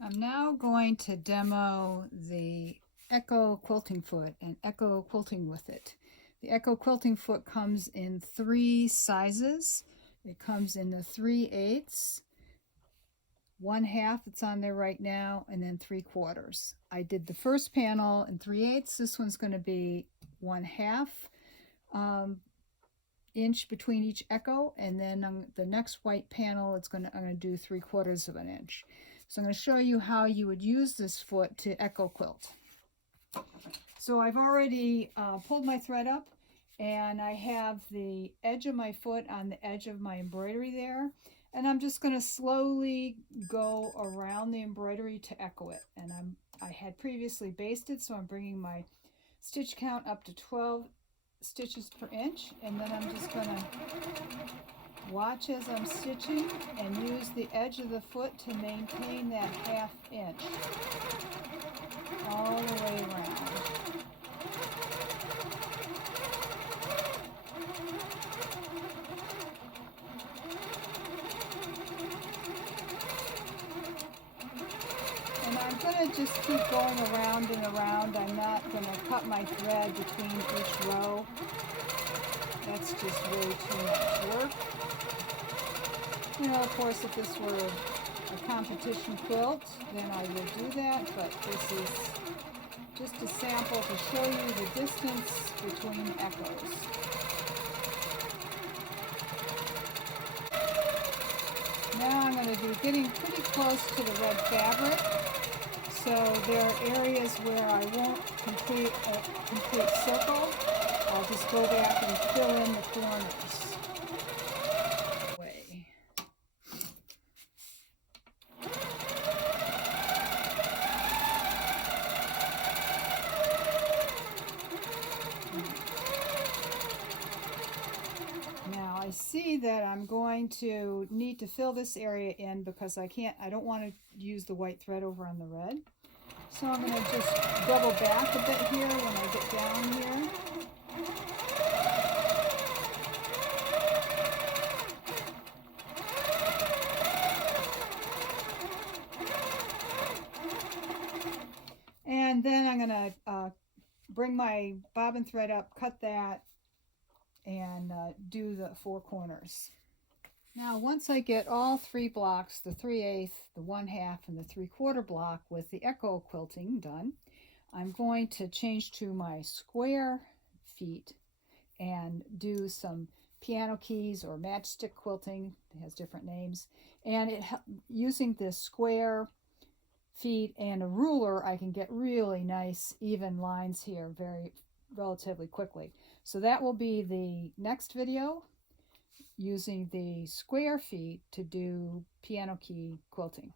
I'm now going to demo the Echo quilting foot and Echo quilting with it. The Echo quilting foot comes in 3 sizes. It comes in the 3/8, 1/2 that's on there right now, and then 3/4. I did the first panel in 3/8. This one's going to be 1/2 inch between each Echo, and then on the next white panel I'm going to do 3/4 of an inch. So I'm going to show you how you would use this foot to Echo quilt. So I've already pulled my thread up, and I have the edge of my foot on the edge of my embroidery there, and I'm just going to slowly go around the embroidery to echo it. And I had previously basted, so I'm bringing my stitch count up to 12 stitches per inch, and then I'm just going to watch as I'm stitching and use the edge of the foot to maintain that 1/2 inch all the way around. And I'm going to just keep going around and around. I'm not going to cut my thread between each row. That's just way too much work. You know, of course, if this were a competition quilt, then I would do that, but this is just a sample to show you the distance between echoes. Now I'm going to be getting pretty close to the red fabric, so there are areas where I won't complete a complete circle. I'll just go back and fill in the corners. Now I see that I'm going to need to fill this area in because I don't want to use the white thread over on the red. So I'm going to just double back a bit here when I get down here. And then I'm going to bring my bobbin thread up, cut that, and do the 4 corners. Now once I get all 3 blocks, the 3/8, the 1/2, and the 3/4 block with the Echo quilting done, I'm going to change to my square feet and do some piano keys or matchstick quilting. It has different names. And using this square feet and a ruler, I can get really nice even lines here relatively quickly. So that will be the next video, using the square feet to do piano key quilting.